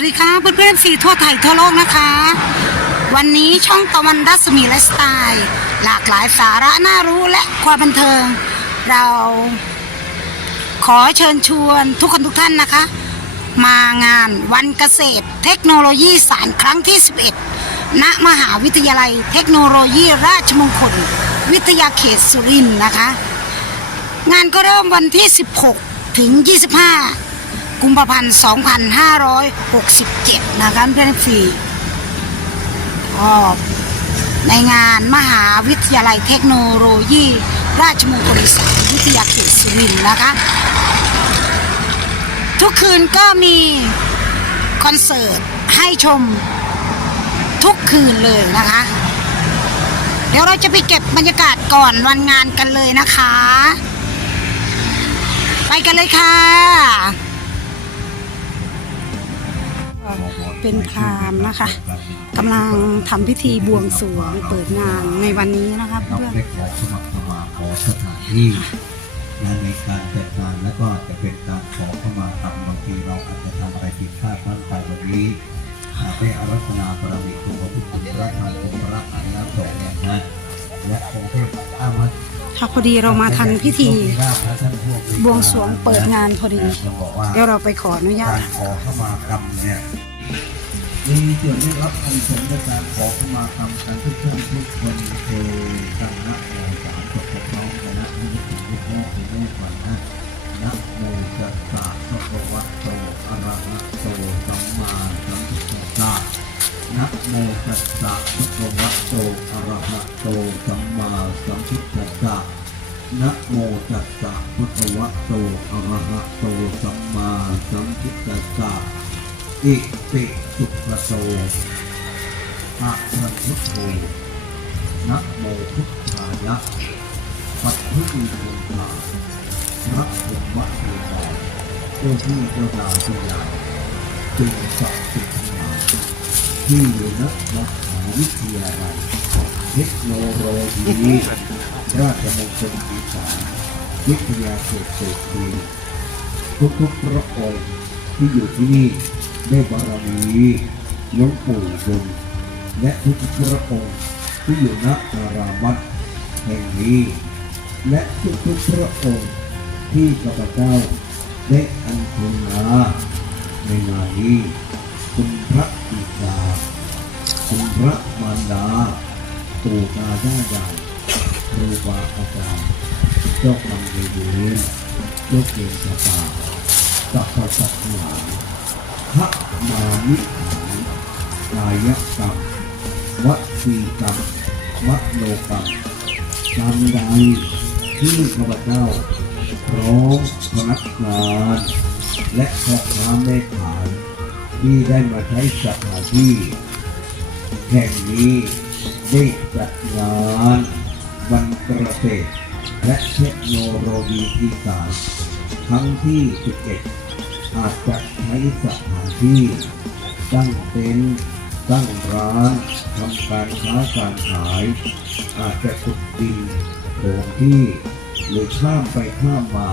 วัสดีค่ะเพื่อนๆสีทั่วไทยทั่วโลกนะคะ วันนี้ช่องตะวันรัศมีไลฟ์สไตล์ หลากหลายสาระน่ารู้และความบันเทิง เรา ขอเชิญชวนทุกคนทุกท่านนะคะ มางานวันเกษตร เทคโนโลยีสารครั้งที่ 11 ณมหาวิทยาลัย เทคโนโลยีราชมงคล วิทยาเขตสุรินทร์นะคะ งานก็เริ่มวันที่ 16 ถึง 25 กุมภาพันธ์2567 นะคะเพื่อนๆฟีก็ในงานมหาวิทยาลัยเทคโนโลยี ราชมงคลศาสตร์วิทยาเขตสุรินทร์นะคะ ทุกคืนก็มีคอนเสิร์ตให้ชมทุกคืนเลยนะคะ เดี๋ยวเราจะไปเก็บบรรยากาศก่อนวันงานกันเลยนะคะ ไปกันเลยค่ะ เป็นพราหมณ์นะคะกำลังทำพิธีบวงสรวงเปิดงานในวันนี้นะคะเราเพื่อนได้ขอสมัครสมาขอสถานที่นะในการจัดงานแล้วก็จะเป็นการขอเข้ามากรรมบางทีเราอาจจะทำอะไรผิดพลาดพลั้งไปวันนี้อ่าได้อารัธนาบารมีคุณพระพุทธคุณพระธรรมคุณพระอริยสงฆ์เนี่ยนะและองค์เทพอามาค่ะพอดีเรามาทันพิธีพระท่านพวกนี้บวงสรวงเปิดงานพอดีจะบอกว่าเดี๋ยวเราไปขออนุญาการตขอเข้ามากรรมเนี่ย มีส่วนได้รับคำชมในการขอเข้ามากรรมกันทุกท่านทุกคนเคยตั้งนะโมสามจบกับน้องกันนะนี่ถึงลูกพ่อคุณแม่ก่อนนะนะโมตัสสะภะคะวะโตอะระหะโตสัมมาสัมพุทธะนะโมตัสสะภะคะวะโตอะระหะโตสัมมาสัมพุทธะนะโมตัสสะภะคะวะโตอะระหะโตสัมมาสัมพุทธะ อิติสุขะโตอะระหะโตนะโมพุทธายะปัจจุบันพุทธาพระธรรมะเทวาเจ้าที่เจ้าดาวเจ้าใหญ่จึงศักสิทธิ์ทั้งหลาที่อยู่ณมหาวิทยาลัยเทคโนโลยีราชมงคลอีสานวิทยาเขตเศรษฐีทุกๆพระองค์ที่อยู่ที่นี่ ได้บารมีหลวงปู่บุญและทุกทุกๆพระองค์ที่อยู่ณอารามวัดแห่งนี้ และทุกทุกพระองค์ที่ข้าพเจ้าได้อัญเชิญมาในงานนี้คุณพระบิดาคุณพระมารดาปู่ตาย่าใหญ่ครูบาอาจารย์เจ้ากรรมนายเวรเจ้าเกณฑ์ชะตาสัพพสัตว์หลาย พระนามิกายกรรมวจีกรรมมโนกรรมกรรมใดที่ข้าพเจ้าพร้อมพนักงานและพ่อค้าแม่ขายที่ได้มาใช้สถานที่แห่งนี้ได้จัดงานวันเกษตรและเทคโนโลยีอีสานครั้งที่ 11 อาจจะใช้สถานที่ตั้งเต็นท์ตั้งร้านทำการค้าการขาย อาจจะขุดดินโถงที่หรือข้ามไปข้ามมา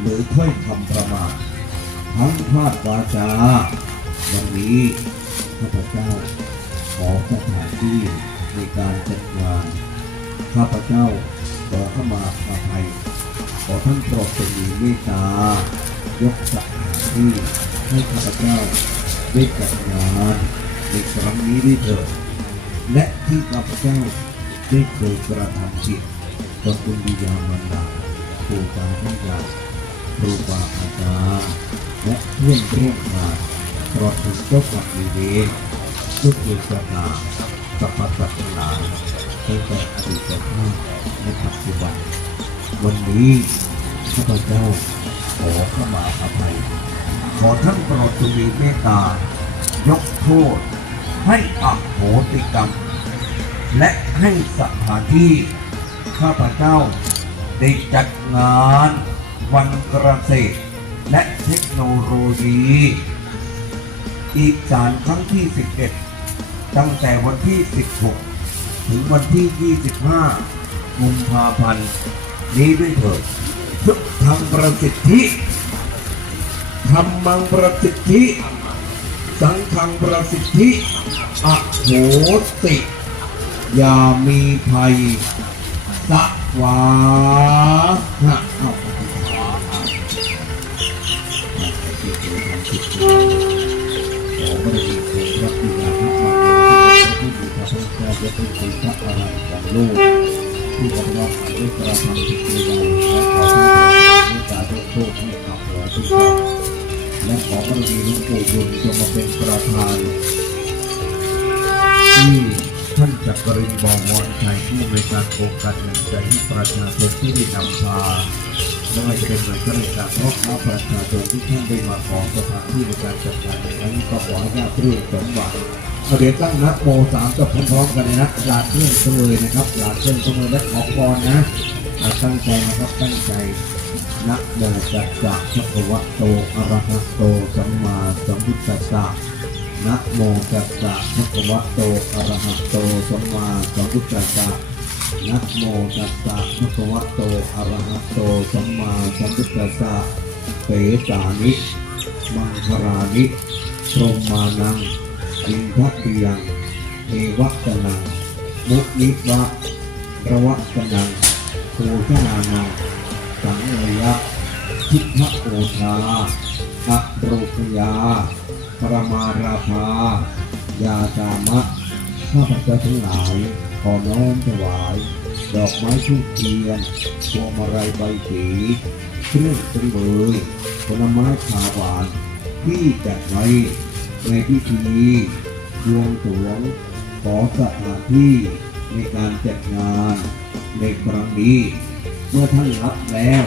หรือถ้อยคำประมาททั้งพลาดวาจาวันนี้ข้าพเจ้าขอสถานที่ในการจัดงานข้าพเจ้าขอเข้ามาอาภัยขอท่านโปรดจงมีเมตตา ยกสถานที่ให้ข้าพเจ้าได้จัดงาในครั้งนี้ด้วยเถิดและที่ข้าพเจ้าได้เคยกระทำผิดต่อคุณบิดามารดาครูบาอาจารย์ครูบาอาจารย์และเพื่อนร่วมงานตลอดถึงเจ้ากรรมนายเวรทุกเรื่องต่าสัพพะสัตว์ทั้งหลายตั้งแต่อดีตชาติและปัจจุบันวันนี้ข้าพเจ้า ขอเข้ามาอภัยขอท่านโปรดจงมีเมตตายกโทษ ให้อโหสิกรรม และให้สถานที่ข้าพเจ้า ได้จัดงานวันเกษตรและเทคโนโลยี อีกสารครั้งที่ 11 ตั้งแต่วันที่ 16 ถึงวันที่ 25 กุมภาพันธ์นี้ด้วยเถิด ทุกทางประสิทธิทำมังประสิทธิสังฆังประสิทธิอโหติอย่ามีภัยสักวาหะเอาขอพระดีคุณพระบิดาพระมารดาผู้มีพระพุทธเจ้าและผู้เป็นพระอรหันต์ของโลกที่กำลังผ่านด้วยกระทำผิดในวันและขอให้พระ เมตตายกโทษให้กับหัวทุกท่านและขอพระดีหลวงปู่บุญจงมาเป็นประธานที่ท่านจักรินบวรชัยผู้ในวยการโครงการเงินใจให้ประชาชนที่ได้นำพาไม่ว่าจะเป็นหน่วยข้าราชการพ่อค้าประชาชนที่ท่านได้มาขอสถานที่ในการจัดงานนนั้นก็ขอให้ญาติเรื่องสมหวัง เอาเดี๋ยวตั้งนะโมสามจบพร้อมๆกันเลยนะลาเครื่องเสวยนะครับลาเครื่องเสวยและขอพรนะตั้งใจนะครับตั้งใจนะโมจัสสะภะคะวะโตอะระหะโตสัมมาสัมพุทธัสสะนะโมตัสสะภะคะวะโตอะระหะโตสัมมาสัมพุทธัสสะนะโมตัสสะภะคะวะโตอะระหะโตสัมมาสัมพุทธัสสะเสสานิมังคารานิพรหมานัง อินทปิยังเทวะตนังมุนิวะระวะตนังโภชนานังสังเลยะทิพะโอชาอะโรคยา ปรมาราภายาจามะข้าพเจ้าทั้งหลายขอน้อมถวาย ดอกไม้ทูบเทียนพวงมาลัยใบสีเครื่องสังเวยผลไม้ขาวหวานที่จัดไว้ ในพิธีบวงสรวงขอสถานที่ในการจัดงานในครั้งนี้ เมื่อท่านรับแล้ว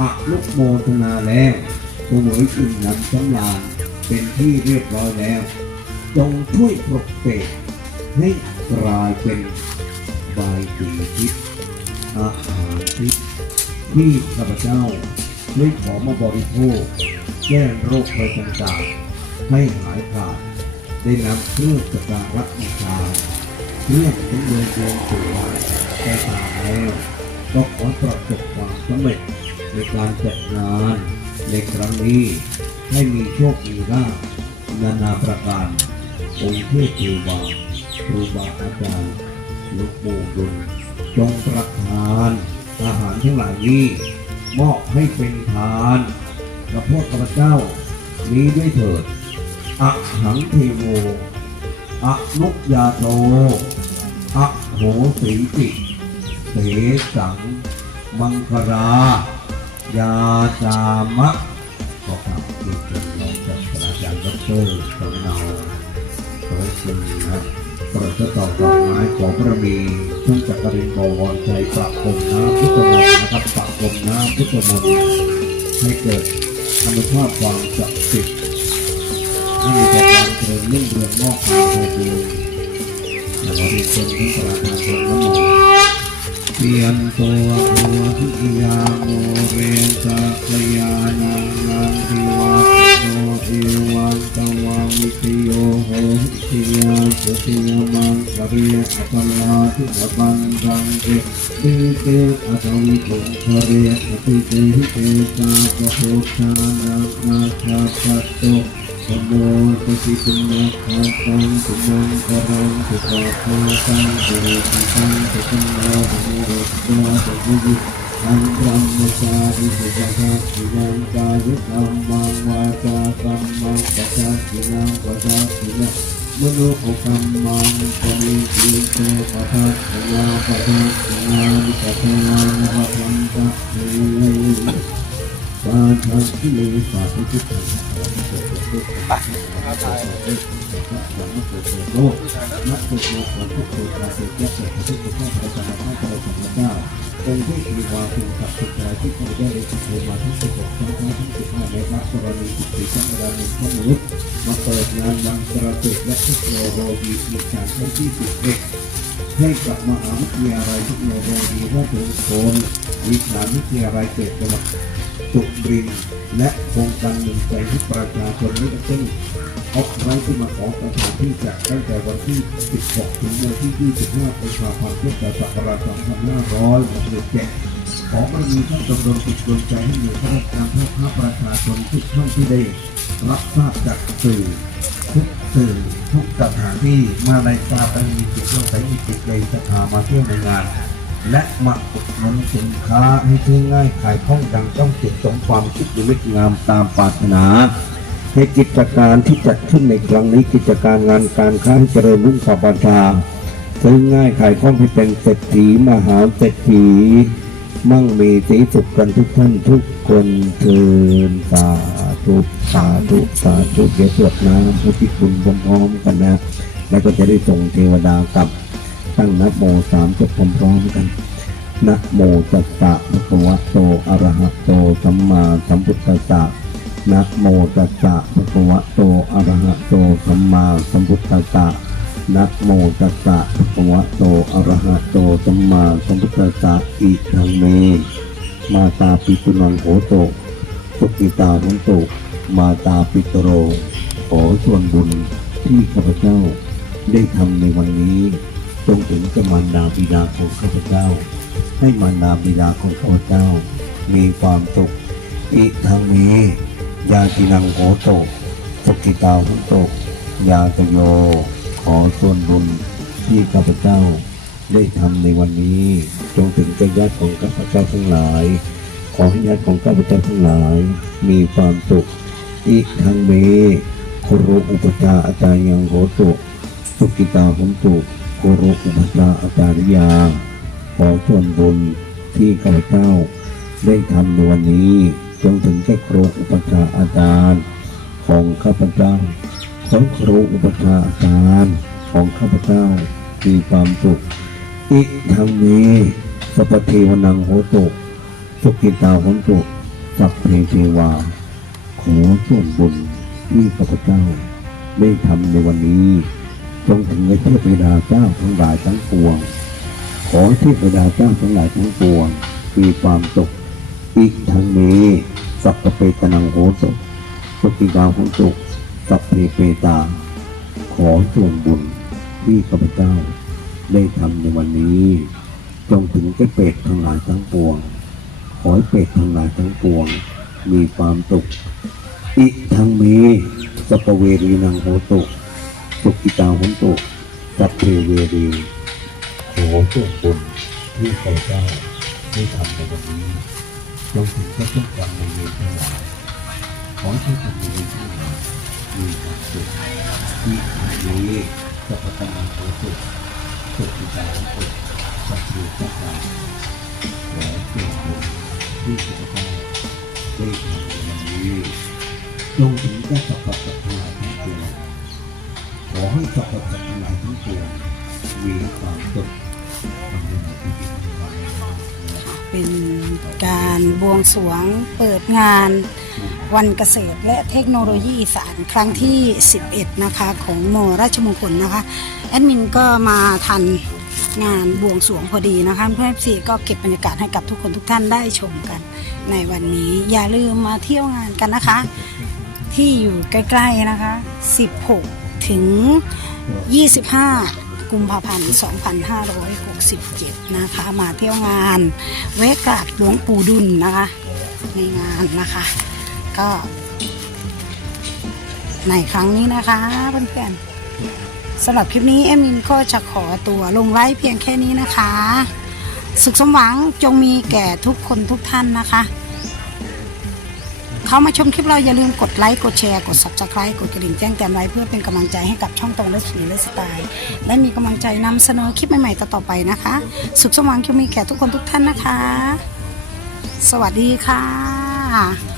อนุกโมทนาแล้วเสวยอิ่มหนำสำราญเป็นที่เรียบร้อยแล้ว จงช่วยปกเสกให้กลายเป็นบายสีทิพย์อาหารทิพย์ที่ข้าพเจ้าได้ขอมาบริโภคแก้โรคภัยต่างๆ ให้หายขาด ได้นำเครื่องสการะบูชาเครื่องสมเด็จดวงสวงแต่ตาแล้วก็ขอประสบความสำเร็จในการจัดงานในครั้งนี้ให้มีโชคมีลาภนานาประการองค์เทพเทวาครูบาอาจารย์หลูกปู่ดุลจงประทานอาหารทั้งหลายนี้มอบให้เป็นทานกับพวกข้าพเจ้านี้ด้วยเถิด อะหังเทโวอะนุยาโตอะโหสีติเสสัง มังคลายาจามะขอครับคือเป็นรองศาสตราจารย์ดรสมเนาขอคุณนะครับโปรดทดสอบดอกไม้ของพระมีทุ่งจักรินบวรชัยประพรมน้ำพุทธมนต์นะครับประพรมน้ำพุทธมนต์ให้เกิดอนุภาพความศักดิ์สิทธิ์ ให้มีแต่การเจริญรุ่งเรืองงอกงามโดยดีและขอทุกค นทั้งประชาชนทั้งหมดเตียนตัวโหทิยาโมเรสักยานังนันทิวัตโนเอวันตวังวิทโยโหทิยาสุติยมังกริยอัปลาทุกบันดั ปาทังนาคาปัตโตสมโภตุสิตุมะขะตังสุมังคารังสุปะโพตังสุริตังสุขังโลหุโรตวะสุวิจิอันตรัมมจาริสุปะทัสสินังกายุตัมมังวาจากัมมังปัจจัสสินังปัจจัสสินังมโนโอกัมมังปณิจิเตปัทัสสินาปัจจัสสินาวิปัสสนาภะทันตัสสิปาทัสสิเลปาติจิตังโลกนักสุขโลกของทุกคนราศียักษ์เกิดทุกคนข้าพเจ้าข้าพเจ้าข้าพเจ้าองค์ที่มีวาคุณกับสุขใจที่ข้าพเจ้าได้สุขมาทั้งสิบหกทั้งทั้งทั้งสิบห้าในพระกรณีที่สี่จังหวัดหนึ่งข้อมูลมาเปิดงานวันกระตุกและเทคโนโลยีอีกสามครั้งที่สิบเอ็ดให้กับมหาวิทยาลัยเทคโนโลยีราชมงคลวิทยาวิทยาลัยเกษตรจังหวัด สุรินและโครงการหนึ่งใจให้ประชาชนนี้ซึ่งออกไว้ที่มาขอสถานที่จากตั้งแต่วันที่ 16 ถึงวันที่ 25กุมภาพันธ์พุทธศักราช2567ขอมันมีท่านดำรงจิตดวงใจให้มีข้าราชการภาคประชาชนทุกท่านที่ได้รับทราบจากสื่อทุกสื่อทุกสถานที่มาในตราบอันมีจิตร่วมใสมีจิตเลยศรัทธามาเที่ยวในงาน และมาอุดหนุนสินค้าให้ซื้อง่ายขายคล่องดังต้องจิตสมความคิดนิมิตงามตามปรารถนาให้กิจการที่จัดขึ้นในครั้งนี้กิจการงานการค้าให้เจริญรุ่งขอบาชาซื้อง่ายขายคล่องให้เป็นเศรษฐีมหาเศรษฐีมั่งมีสีสุขกันทุกท่านทุกคนเทินสาธุสาธุสาธุเดี๋ยวสวดน้ำพุทธิคุณพร้อมๆกันนะ แล้วก็จะได้ส่งเทวดากับ ตั้งนะโมสามจบพร้อมกันนะโมตัสสะภะคะวะโตอะระหะโตสัมมาสัมพุทธัสสะนะโมตัสสะภะคะวะโตอะระหะโตสัมมาสัมพุทธัสสะนะโมตัสสะภะคะวะโตอะระหะโตสัมมาสัมพุทธัสสะอิทังเมมาตาปิตุนังโหโตสุกิตาหุนโตมาตาปิตโร ขอส่วนบุญที่ข้าพเจ้าได้ทำในวันนี้ จงถึงจะมารดาบิดาของข้าพเจ้า ให้มารดาบิดาของข้าพเจ้า มีความสุขอิทางนี้ยาตินังโหโตสุกิตาหุนโตยาตโย ขอส่วนบุญที่ข้าพเจ้าได้ทำในวันนี้ จงถึงแก่ญาติของข้าพเจ้าทั้งหลาย ขอให้ญาติของข้าพเจ้าทั้งหลาย มีความสุขอิทังเมคโรอุปจาอาจารยังโหตุสุกิตาหุนตุ โคโรอุปจาอาจาริยา ขอส่วนบุญที่ข้าพเจ้าได้ทำในวันนี้จงถึงแก่ครูอุปชาอาจารย์ของข้าพเจ้าของครูอุปชาอาจารย์ของข้าพเจ้ามีความสุขอิทังเมสัพพเทวนังโหตุสุกิตาโหตุสัพเพเทวา ขอส่วนบุญที่ข้าพเจ้าได้ทำในวันนี้ จงถึงในเทพบิดาเจ้าทั้งหลายทั้งปวง ขอให้เทพบิดาเจ้าทั้งหลายทั้งปวงมีความสุขอีกทั้งนี้สัพเปตนังโหตุสุกิตาโหตุสัพเพเปตา ขอส่วนบุญที่ข้าพเจ้าได้ทำในวันนี้ จงถึงแก่เปรตทั้งหลายทั้งปวง ขอให้เปรตทั้งหลายทั้งปวง มีความสุขอิทังเมสปเวรีนังโหตุ สุกิตาโหตุสัพเพเวรีขอส่วนบุญที่ข้าพเจ้ได้ทำในวันนี้จงถึงแก่ทุกวันในเวรทั้งหลายขอให้ทุกวันในเวรทั้งหลายมีความสุขอิทังเมสัพพะนังโหตุขสุขิตาสุขสัพพุสัพพะขอเกิดบุญที่สุขภาพได้ทำในวันนี้จงถึง สัตว์ทั้งหลายทั้งปวงมีความสุขทำในที่ดีเป็นการบวงสรวงเปิดงานวันเกษตรและเทคโนโลยีอีสารครั้งที่ 11 นะคะของมราชมงคลนะคะแอดมินก็มาทันงานบวงสรวงพอดีนะคะเพื่อนซีก็เก็บบรรยากาศให้กับทุกคนทุกท่านได้ชมกัน ในวันนี้อย่าลืมมาเที่ยวงานกันนะคะ ที่อยู่ใกล้ ๆ นะคะ 16 ถึง 25 กุมภาพันธ์ 2567 นะคะ มาเที่ยวงานเวกกราดหลวงปู่ดุลนะคะ ในงานนะคะ ก็ ในครั้งนี้นะคะเพื่อนๆสำหรับคลิปนี้เอมินก็จะขอตัวลงไลฟ์เพียงแค่นี้นะคะ สุขสมหวังจงมีแก่ทุกคนทุกท่านนะคะ เข้ามาชมคลิปเราอย่าลืมกดไลค์กดแชร์กด subscribe กดกระดิ่งแจ้งเตือนไว้เพื่อเป็นกำลังใจให้กับช่องตรงและสีและสไตล์และมีกำลังใจนำเสนอคลิปใหม่ๆต่อๆไปนะคะ สุขสมหวังจงมีแก่ทุกคนทุกท่านนะคะ สวัสดีค่ะ